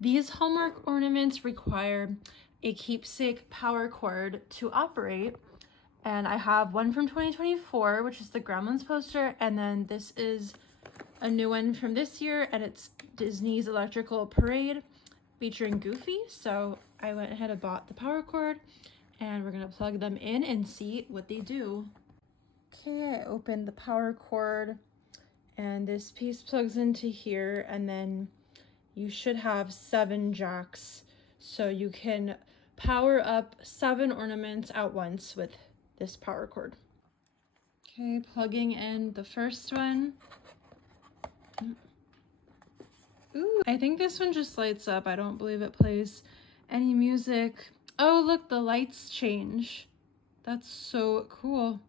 These Hallmark ornaments require a Keepsake power cord to operate. And I have one from 2024, which is the Gremlins poster. And then this is a new one from this year, and it's Disney's Electrical Parade featuring Goofy. So I went ahead and bought the power cord, and we're gonna plug them in and see what they do. Okay, I opened the power cord, and this piece plugs into here, and then you should have 7 jacks, so you can power up 7 ornaments at once with this power cord. Okay, plugging in the first one. Ooh, I think this one just lights up. I don't believe it plays any music. Oh, look, the lights change. That's so cool.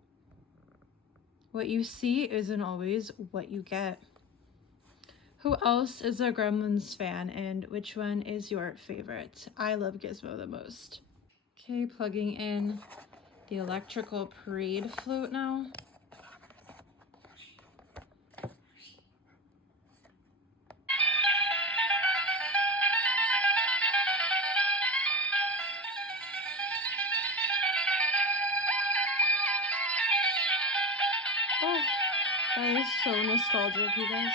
What you see isn't always what you get. Who else is a Gremlins fan, and which one is your favorite? I love Gizmo the most. Okay, plugging in the electrical parade float now. Oh, that is so nostalgic, you guys.